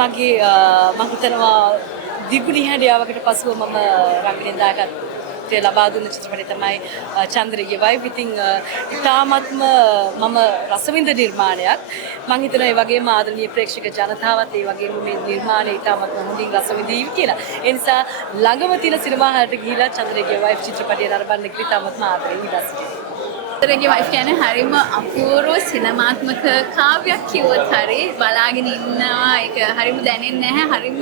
මගේ මම හිතනවා දිගුණි හැඩයාවකට පසුව මම රංගනයෙන් දායකත්වය ලබා දුන්න චිත්‍රපටය තමයි චන්ද්‍රගේ වයිෆ්. ඉතින් ඉතාමත්ම මම රසවින්ද නිර්මාණයක්. මම හිතනවා ඒ වගේම ආදරණීය ප්‍රේක්ෂක ජනතාවත් ඒ වගේම මේ නිර්මාණය ඉතාමත්ම හොඳින් රසවිඳීවි කියලා. ඒ නිසා ළඟම තියෙන සිනමා හලට ගිහිලා චන්ද්‍රගේ වයිෆ් චිත්‍රපටය නරඹන්න කියලා ඉතාමත්ම ආදරෙන් ඉල්ලා සිටිනවා. චන්ද්‍රගේ වයිෆ් කියන්නේ හරිම අපූර්ව සිනමාත්මක කාව්‍යයක් කිව්වොත් හරි බලාගෙන ඉන්නවා. ඒක හරිම දැනෙන්නේ නැහැ. හරිම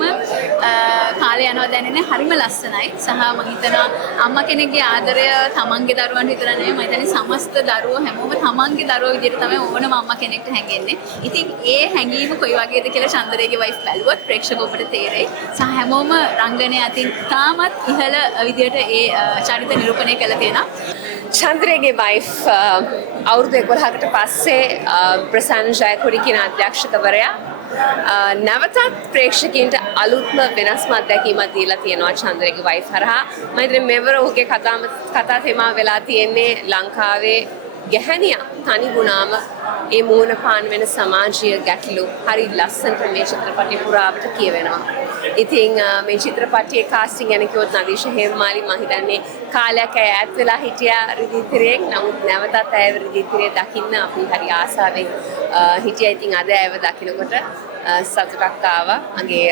කාලය යනවා දැනෙන්නේ. හරිම ලස්සනයි. සහ මම හිතනවා අම්මා කෙනෙක්ගේ ආදරය තමන්ගේ දරුවන්ට විතර නෙවෙයි මම හිතන්නේ සමස්ත දරුවෝ හැමෝම තමන්ගේ දරුවෝ විදිහට තමයි ඕනම අම්මා කෙනෙක්ට හැඟෙන්නේ. ඉතින් ඒ හැඟීම කොයි වගේද කියලා චන්ද්‍රගේ වයිෆ් බැලුවොත් ප්‍රේක්ෂක ඔබට තේරෙයි. සහ හැමෝම රංගනය අතින් තාමත් ඉහළ විදිහට ඒ චරිත නිරූපණය කළා තියෙනවා. චන්ද්‍රගේ වයිෆ් අවුරුදු 11කට පස්සේ ප්‍රසන්න ජයකොඩි කියන අධ්‍යක්ෂකවරයා නැවතත් ප්‍රේක්ෂකයන්ට අලුත්ම වෙනස්ම අත්දැකීමක් දීලා තියෙනවා චන්ද්‍රගේ වයිෆ් හරහා. මම හිතන්නේ මෙවර ඔහුගේ කතා තේමාව වෙලා තියෙන්නේ ලංකාවේ ගැහැණියක් තනි වුණාම ඒ මූණ පාන් වෙන සමාජීය ගැටලු හරි ලස්සනට මේ චිත්‍රපටය පුරාවට කියවෙනවා. ඉතින් මේ චිත්‍රපටයේ කාස්ටිං ගැන කිව්වොත් නදීෂ හේමාලි මම හිතන්නේ කාලයක් ඈත් වෙලා හිටියා රිදීතිරයෙන්. නමුත් නැවතත් ඇය රිදීතිරේ දකින්න අපි හරි ආසාවෙන් හිටියා. ඉතින් අද ඇයව දකිනකොට සතුටක් ආවා. මගේ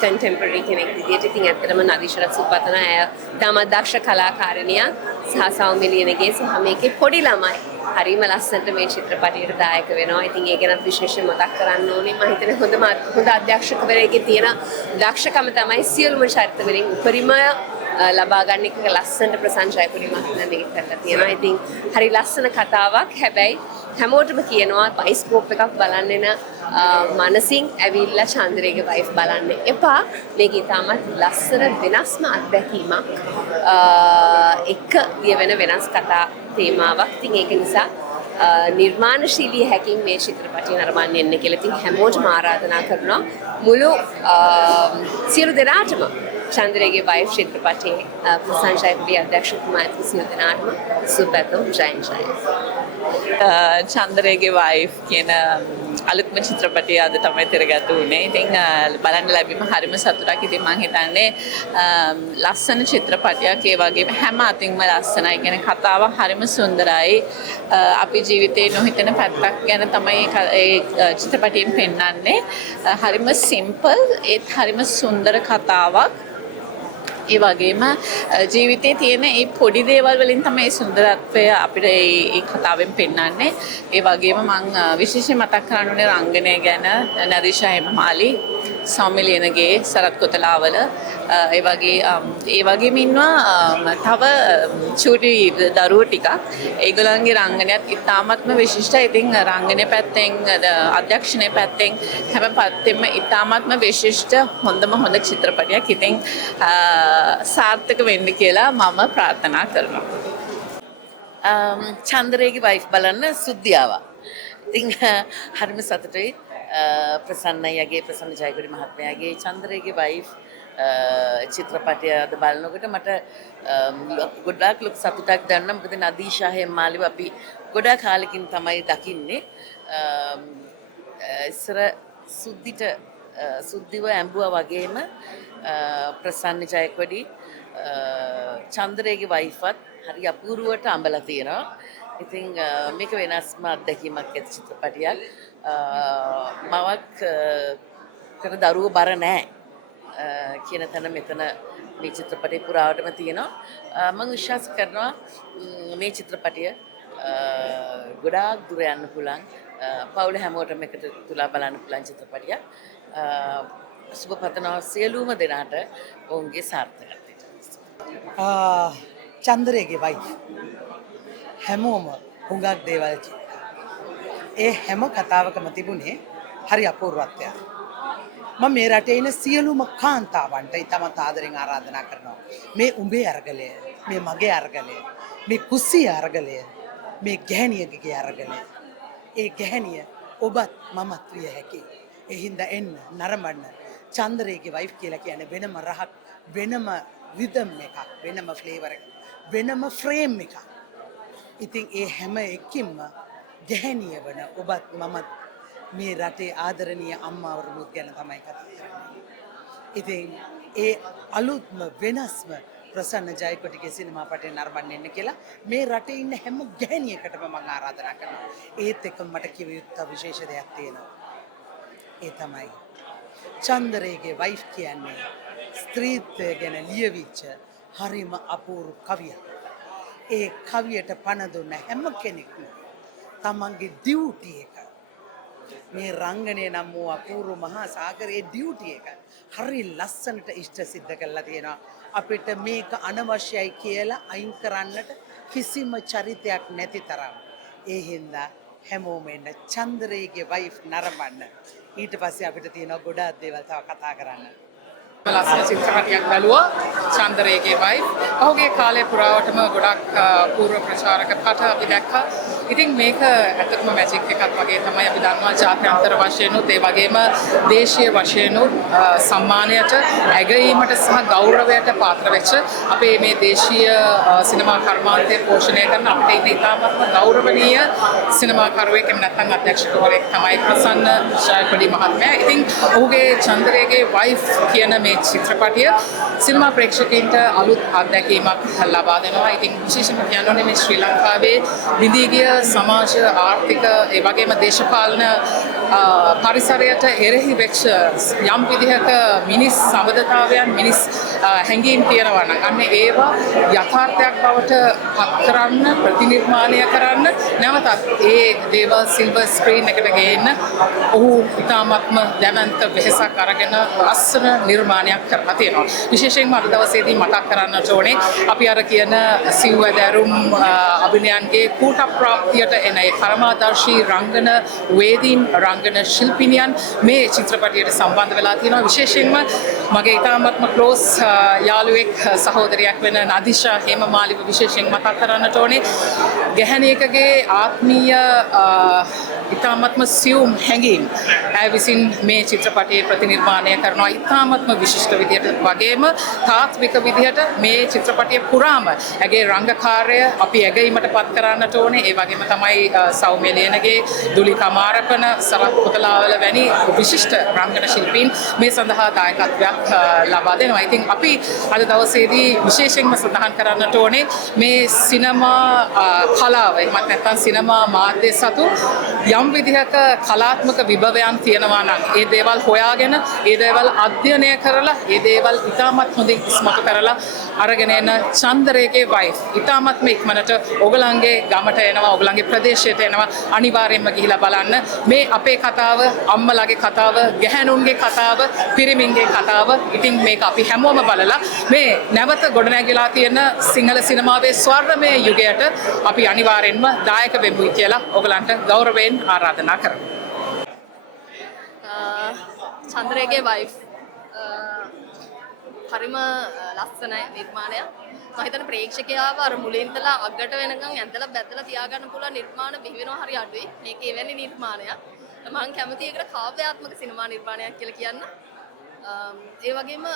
කන්ටෙම්පරරි කෙනෙක් විදියට. ඉතින් ඇත්තටම නදීෂට සුපතන ඇය තාමත් දක්ෂ කලාකාරිනියක් සහ සෞමිලියනගේ සහ මේකේ පොඩි ළමයි හරිම ලස්සනට මේ චිත්‍රපටයට දායක වෙනවා. ඉතින් ඒ ගැන විශේෂයෙන් මතක් කරන්න ඕනේ. මම හිතන්නේ හොඳ අධ්‍යක්ෂකවරයෙක්ගේ තියෙන දක්ෂකම තමයි සියලුම චරිතවලින් උපරිමය ලබා ගන්න එක ලස්සනට ප්‍රසන්න ජයකොඩි මහත්මයා මේක කරලා තියෙනවා. ඉතින් හරි ලස්සන කතාවක්. හැබැයි හැමෝටම කියනවා බයිස්කෝප් එකක් බලන්න එන මනසින් ඇවිල්ලා චන්ද්‍රගේ වයිෆ් බලන්න එපා. මේක ඉතාමත් ලස්සන වෙනස්ම අත්දැකීමක්. එක ලියවෙන වෙනස් කතා තේමාවක්. ඉතින් ඒක නිසා නිර්මාණශීලී හැකින් මේ චිත්‍රපටය නරඹන්න එන්න කියලා ඉතින් හැමෝටම ආරාධනා කරනවා. මුළු සියලු දෙනාටම චන්ද්‍රගේ වයිෆ් චිත්‍රපටයේ ප්‍රසන්න ජයකොඩි අධ්‍යක්ෂකතුමාත් සියලු දෙනාටම සුබපැතුම් ජයෙන් ජය. චන්ද්‍රගේ වයිෆ් කියන අලුත්ම චිත්‍රපටය අද තමයි තිරගත වුණේ. ඉතින් බලන්න ලැබීම හරිම සතුටක්. ඉතින් මම හිතන්නේ ලස්සන චිත්‍රපටයක් ඒ වගේම හැම අතින්ම ලස්සනයි. කියන්නේ කතාව හරිම සුන්දරයි. අපි ජීවිතේ නොහිතන පැත්තක් ගැන තමයි ඒ චිත්‍රපටයෙන් පෙන්වන්නේ. හරිම සිම්පල් ඒත් හරිම සුන්දර කතාවක්. ඒ වගේම ජීවිතේ තියෙන මේ පොඩි දේවල් වලින් තමයි සුන්දරත්වය අපිට මේ කතාවෙන් පෙන්වන්නේ. ඒ වගේම මම විශේෂයෙන් මතක් කරන්න ඕනේ රංගනය ගැන නදීෂා හේමාලි, සෞමිලියනගේ, සරත් කොතලාවල ඒ වගේම ඉන්නවා තව චූටි දරුවෝ ටිකක්. ඒගොල්ලන්ගේ රංගනයත් ඉතාමත්ම විශිෂ්ටයි. ඉතින් රංගනය පැත්තෙන් අධ්‍යක්ෂණය පැත්තෙන් හැම පැත්තෙම ඉතාමත්ම විශිෂ්ට හොඳම හොඳ චිත්‍රපටයක්. ඉතින් සාර්ථක වෙන්න කියලා මම ප්‍රාර්ථනා කරනවා. චන්ද්‍රගේ වයිෆ් බලන්න සුද්ධියාවා. ඉතින් හරිම සතුටුයි. ප්‍රසන්න ජයකොඩි මහත්මයාගේ චන්ද්‍රගේ වයිෆ් චිත්‍රපටය අද බලනකොට මට ගොඩාක් ලොකු සතුටක් දැනෙනවා. මොකද නදීෂා හේමාලිව අපි ගොඩාක් කාලෙකින් තමයි දකින්නේ. ඉස්සර සුද්ධිව ඇඹුවා වගේම ප්‍රසන්න ජයකොඩි චන්ද්‍රගේ වයිෆත් හරි අපූර්වට අඹලා තියෙනවා. ඉතින් මේක වෙනස්ම අත්දැකීමක් ඇති චිත්‍රපටයක්. මවක් කර දරුවෝ බර නැහැ කියන තැන මෙතන මේ චිත්‍රපටය පුරාවටම තියෙනවා. මම විශ්වාස කරනවා මේ චිත්‍රපටය ගොඩාක් දුර යන්න පුළුවන්. පවුල හැමෝටම එකට තුලා බලන්න පුළුවන් චිත්‍රපටයක්. සුබ පතනවා සියලුම දෙනාට ඔවුන්ගේ සාර්ථකත්වයට. චන්ද්‍රගේ වයිෆ් හැමෝම හුඟක් දේවල් කිව්වා. ඒ හැම කතාවකම තිබුණේ හරි අපූර්වත්වයක්. මම මේ රටේ ඉන්න සියලුම කාන්තාවන්ට ඉතාමත් ආදරෙන් ආරාධනා කරනවා. මේ උඹේ අරගලය, මේ මගේ අරගලය, මේ කුස්සිය අරගලය, මේ ගැහණියගේ අරගලය. ඒ ගැහණිය ඔබත් මමත් විය හැකියි. ඒ හින්දා එන්න නරඹන්න. චන්ද්‍රගේ වයිෆ් කියලා කියන්නේ වෙනම රහක්, වෙනම රිද්ම් එකක්, වෙනම ෆ්ලේවර් එකක්, වෙනම ෆ්‍රේම් එකක්. ඉතින් ඒ හැම එකකින්ම ගැහණිය වන ඔබත් මමත් මේ රටේ ආදරණීය අම්මාවරුනුත් ගැන තමයි කතා කරන්නේ. ඉතින් ඒ අලුත්ම වෙනස්ම ප්‍රසන්න ජයකොටිගේ සිනමා පටය නරඹන්න එන්න කියලා මේ රටේ ඉන්න හැම ගැහණියකටම මම ආරාධනා කරනවා. ඒත් එක්කම මට කිව යුතු විශේෂ දෙයක් තියෙනවා. ඒ තමයි චන්දරේගේ වයිෆ් කියන්නේ ස්ත්‍රීත්වය ගැන ලියවිච්ච හරිම අපූර්ව කවියක්. ඒ කවියට පණ දුන්න හැම කෙනෙක්ම තමන්ගේ ඩියුටි එක මේ රංගනය නම් වූ අපූර්ව මහා සාගරයේ ඩියුටි එක හරි ලස්සනට ඉෂ්ට සිද්ධ කරලා තියෙනවා. අපිට මේක අනවශ්‍යයි කියලා අයින් කරන්නට කිසිම චරිතයක් නැති තරම්. ඒ හින්දා හැමෝම එන්න චන්දරේගේ වයිෆ් නරඹන්න. ඊට පස්සේ අපිට තියෙනවා ගොඩාක් දේවල් තව කතා කරන්න. ලස්සන චිත්‍රපටයක් බැලුවා චන්දරේගේ වයිෆ්. ඔහුගේ කාලය පුරාවටම ගොඩක් පූර්ව ප්‍රචාරක පට අපි දැක්කා. ඉතින් මේක ඇත්තටම මැජික් එකක් වගේ තමයි අපි දන්නවා ජාත්‍යන්තර වශයෙන් උත් ඒ වගේම දේශීය වශයෙන් උත් සම්මානයට ඇගයීමට සහ ගෞරවයට පාත්‍ර වෙච්ච අපේ මේ දේශීය සිනමා කර්මාන්තය පෝෂණය කරන අපිට ඉන්න ඉතාමත්ම ගෞරවනීය සිනමාකරුවෙක් එහෙම නැත්නම් අධ්‍යක්ෂකවරයෙක් තමයි ප්‍රසන්න ජයකොඩි මහත්මයා. ඉතින් ඔහුගේ චන්දරේගේ වයිෆ් කියන මේ චිත්‍රපටය සිනමා ප්‍රේක්ෂකයින්ට අලුත් අත්දැකීමක් ලබා දෙනවා. ඉතින් විශේෂයෙන්ම කියන්න මේ ශ්‍රී ලංකාවේ විඳී ගිය සමාජ ආර්ථික ඒ වගේම දේශපාලන පරිසරයට එරෙහි වෙච්ච යම් විදිහක මිනිස් සමදතාවයන් මිනිස් හැඟීම් තියෙනවා නම් අන්න ඒවා යථාර්ථයක් බවට පත් කරන්න ප්‍රතිනිර්මාණය කරන්න නැවතත් ඒ දේවල් සිල්වර් ස්ක්‍රීන් එකට ගේන්න ඔහු ඉතාමත්ම දැවැන්ත වෙහෙසක් අරගෙන ලස්සන නිර්මාණයක් කරලා තියෙනවා. විශේෂයෙන්ම අද දවසේදී මතක් කරන්නට ඕනේ අපි අර කියන සිව්වැදෑරුම් අභිනයන්ගේ කූට ප්‍රාප්තියට එන ඒ පරමාදර්ශී රංගන වේදීන් රංගන ශිල්පිනියන් මේ චිත්‍රපටයට සම්බන්ධ වෙලා තියෙනවා. විශේෂයෙන්ම මගේ ඉතාමත්ම ක්ලෝස් යාළුවෙක් සහෝදරියක් වෙන නදිෂා හේමමාලිව විශේෂයෙන් මතක් කරන්නට ඕනේ. ගැහැණියකගේ ආත්මීය ඉතාමත්ම සියුම් හැඟීම් ඇය විසින් මේ චිත්‍රපටයේ ප්‍රතිනිර්මාණය කරනවා. ඉතාමත්ම විශිෂ්ට විදිහට වගේම තාත්වික විදිහට මේ චිත්‍රපටය පුරාම ඇගේ රංගකාරය අපි ඇගීමට පත් කරන්නට ඕනේ. ඒ වගේම තමයි සෞම්‍ය ලේනගේ දුලි කමාරපන සරත් පුතලාවල වැනි විශිෂ්ට රංගන ශිල්පීන් මේ සඳහා දායකත්වයක් ලබා දෙනවා. ඉතින් අපි අද දවසේදී විශේෂයෙන්ම සඳහන් කරන්නට ඕනේ මේ සිනමා කලාව එහෙමත් නැත්නම් සිනමා මාධ්‍ය සතු යම් විදිහක කලාත්මක විභවයන් තියෙනවා නම් ඒ දේවල් හොයාගෙන ඒ දේවල් අධ්‍යයනය කරලා ඒ දේවල් ඉතාමත් හොඳින් ඉස්මතු කරලා අරගෙන එන චන්දරේගේ වයිෆ් ඉතාමත්ම ඉක්මනට ඔයගලන්ගේ ගමට එනවා ඔයගලන්ගේ ප්‍රදේශයට එනවා. අනිවාර්යයෙන්ම ගිහිලා බලන්න. මේ අපේ කතාව අම්මලාගේ කතාව ගැහැණුන්ගේ කතාව පිරිමින්ගේ කතාව. ඉතින් මේක අපි හැමෝම බලලා මේ නැවත ගොඩනැගිලා තියෙන සිංහල සිනමාවේ ස්වර්ණමය යුගයට අපි අනිවාර්යෙන්ම දායක වෙමුයි කියලා ඔයගලන්ට ගෞරවයෙන් ආරාධනා කරමු. චන්දරේගේ වයිෆ් හරිම ලස්සන නිර්මාණයක්. මම හිතන ප්‍රේක්ෂකයාව අර මුලින් ඉඳලා අගට වෙනකන් ඇඳලා බැදලා තියාගන්න පුළුවන් නිර්මාණ බිහි වෙනවා හරි අඩුයි. මේක එවැනි නිර්මාණයක්. මම කැමති එකට කාව්‍යාත්මක සිනමා නිර්මාණයක් කියලා කියන්න. ඒ වගේම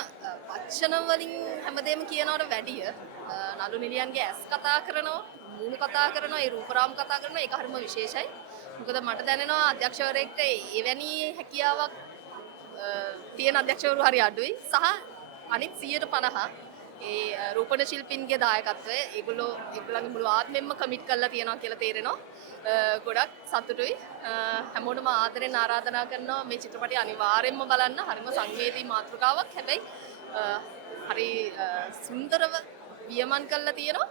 වචන වලින් හැමදේම කියනවට වැඩිය නළු නිලියන්ගේ ඇස් කතා කරනවා, මූණු කතා කරනවා, ඒ රූපරාම කතා කරනවා. ඒක හරිම විශේෂයි. මොකද මට දැනෙනවා අධ්‍යක්ෂකවරයෙක්ට එවැනි හැකියාවක් තියෙන අධ්‍යක්ෂකවරු හරි අඩුයි. සහ අනිත් 150 ඒ රූපණ ශිල්පීන්ගේ දායකත්වය ඒගොල්ලන්ගේ මුළු ආත්මෙන්ම කමිට් කරලා තියෙනවා කියලා තේරෙනවා. ගොඩක් සතුටුයි. හැමෝටම ආදරෙන් ආරාධනා කරනවා මේ චිත්‍රපටය අනිවාර්යෙන්ම බලන්න. හරිම සංවේදී මාතෘකාවක්. හැබැයි හරි සුන්දරව වියමන් කරලා තියෙනවා.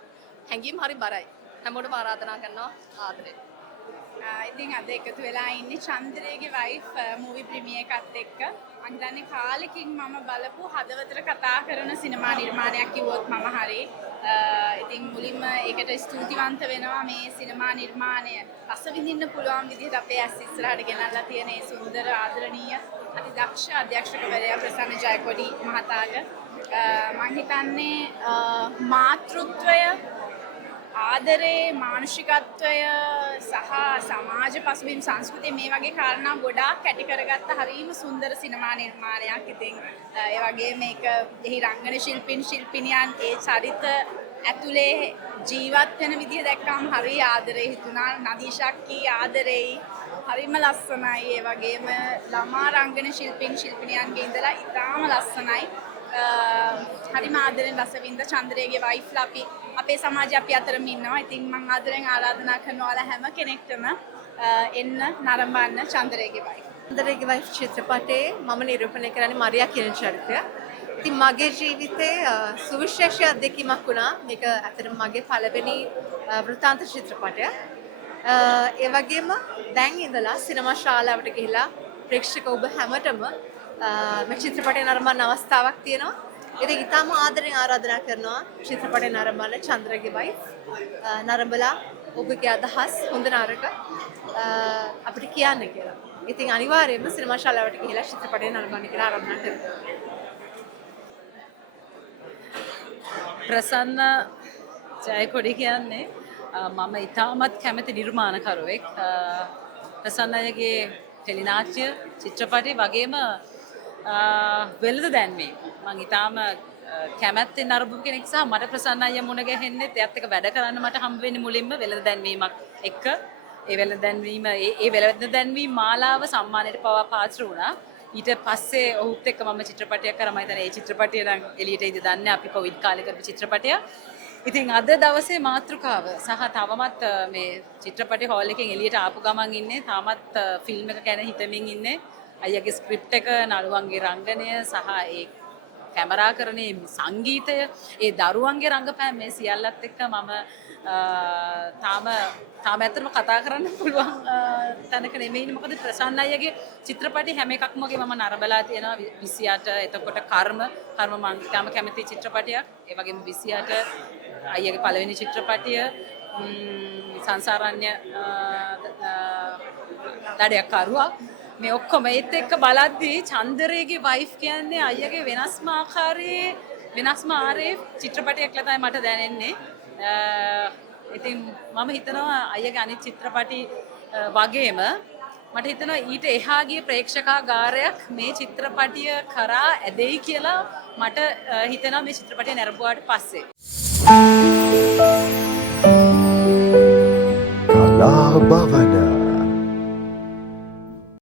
හැඟීම් හරි බරයි. හැමෝටම ආරාධනා කරනවා ආදරෙන්. ඉතින් අද එකතු වෙලා ඉන්නේ චන්දරේගේ වයිෆ් මූවි ප්‍රීමියර් එකත් එක්ක. මම දන්නේ කාලෙකින් මම බලපු හදවතට කතා කරන සිනමා නිර්මාණයක් කිව්වොත් මම හරි. ඉතින් මුලින්ම ඒකට ස්තුතිවන්ත වෙනවා මේ සිනමා නිර්මාණය රස විඳින්න පුළුවන් විදිහට අපේ ඇස් ඉස්සරහට ගෙනල්ලා තියෙන මේ සුන්දර ආදරණීය අතිදක්ෂ අධ්‍යක්ෂකවරයා ප්‍රසන්න ජයකොඩි මහතාට මම හිතන්නේ මාතෘත්වය ආදරේ මානසිකත්වය සහ සමාජ පසුබිම් සංස්කෘතිය මේ වගේ කාරණා ගොඩාක් කැටි කරගත්ත හරිම සුන්දර සිනමා නිර්මාණයක්. ඉතින් ඒ වගේ මේක එහි රංගන ශිල්පිනියන් ඒ චරිත ඇතුලේ ජීවත් වෙන විදිහ දැක්කම හරි ආදරේ හිතුණා. නදීෂක්කී ආදරෙයි හරිම ලස්සනයි. ඒ වගේම ළමා රංගන ශිල්පිනියන්ගේ ඉඳලා ඉතාම ලස්සනයි. හරිම ආදරෙන් රසවින්ද චන්ද්‍රයගේ වයිෆ්ලා අපි අපේ සමාජයේ අපි අතරම ඉන්නවා. ඉතින් මම ආදරෙන් ආරාධනා කරනවා ඔයාලා හැම කෙනෙක්ටම එන්න නරඹන්න චන්ද්‍රයගේ වයිෆ්. චන්ද්‍රයගේ වයිෆ් චිත්‍රපටයේ මම නිරූපණය කරන්නේ මරියා කියන චරිතය. ඉතින් මගේ ජීවිතේ සුවිශේෂී අත්දැකීමක් වුණා. මේක ඇත්තටම මගේ පළවෙනි වෘත්තාන්ත චිත්‍රපටය. ඒ වගේම දැන් ඉඳලා සිනමා ශාලාවට ගිහිලා ප්‍රේක්ෂක ඔබ හැමතෙම මේ චිත්‍රපටය නරඹන්න අවස්ථාවක් තියෙනවා. ඉතින් ඊටම ආදරෙන් ආරාධනා කරනවා චිත්‍රපටය නරඹන්න චන්ද්‍රගේ වයිෆ් නරඹලා ඔබගේ අදහස් හොඳ නරක අපිට කියන්න කියලා. ඉතින් අනිවාර්යයෙන්ම සිනමා ශාලාවට ගිහිලා චිත්‍රපටය නරඹන්න කියලා ආරාධනා කරනවා. ප්‍රසන්න ජයකොඩි කියන්නේ මම ඉතාමත් කැමති නිර්මාණකරුවෙක්. ප්‍රසන්න අයගේ ටෙලිනාට්‍ය චිත්‍රපටි වගේම වෙළඳ දැන්වීම මම ඉතාම කැමැත්තෙන් නරඹපු කෙනෙක් සහ මට ප්‍රසන්න අයියා මුණ ගැහෙන්නේ එයත් එක්ක වැඩ කරන්න මට හම්බ වෙන්නේ මුලින්ම වෙළඳ දැන්වීමක් එක්ක. ඒ වෙළඳ දැන්වීම ඒ වෙළඳ දැන්වීම මාලාව සම්මානයට පවා පාත්‍ර වුණා. ඊට පස්සේ ඔහුත් එක්ක මම චිත්‍රපටයක් කරා. මම හිතන්නේ ඒ චිත්‍රපටය නම් එළියට ඉඳ දන්නේ අපි කොවිඩ් කාලේ කරපු චිත්‍රපටය. ඉතින් අද දවසේ මාතෘකාව සහ තවමත් මේ චිත්‍රපටි හෝල් එකෙන් එළියට ආපු ගමන් ඉන්නේ තාමත් ෆිල්ම් එක ගැන හිතමින් ඉන්නේ. අයියාගේ ස්ක්‍රිප්ට් එක, නළුවන්ගේ රංගනය සහ ඒ කැමරාකරණයේ සංගීතය, ඒ දරුවන්ගේ රංගපෑම මේ සියල්ලත් එක්ක මම තාම ඇත්තටම කතා කරන්න පුළුවන් තැනක නෙමෙයි. මොකද ප්‍රසන්න අයියාගේ චිත්‍රපටි හැම එකක්ම වගේ මම නරඹලා තියෙනවා 28. එතකොට කර්ම මම තාම කැමති චිත්‍රපටියක්. ඒ වගේම 28 අයියාගේ පළවෙනි චිත්‍රපටිය සංසාරාන්‍ය දඩයක් කරුවා. මේ ඔක්කොම ඒත් එක්ක බලද්දී චන්දරේගේ වයිෆ් කියන්නේ අයියාගේ වෙනස්ම ආකාරයේ වෙනස්ම ආරේ චිත්‍රපටයක් ලතයි මට දැනෙන්නේ. ඉතින් මම හිතනවා අයියාගේ අනිත් චිත්‍රපටි වගේම මට හිතෙනවා ඊට එහා ගිය ප්‍රේක්ෂකාගාරයක් මේ චිත්‍රපටිය කරා ඇදෙයි කියලා මට හිතෙනවා මේ චිත්‍රපටිය නැරඹුවාට පස්සේ.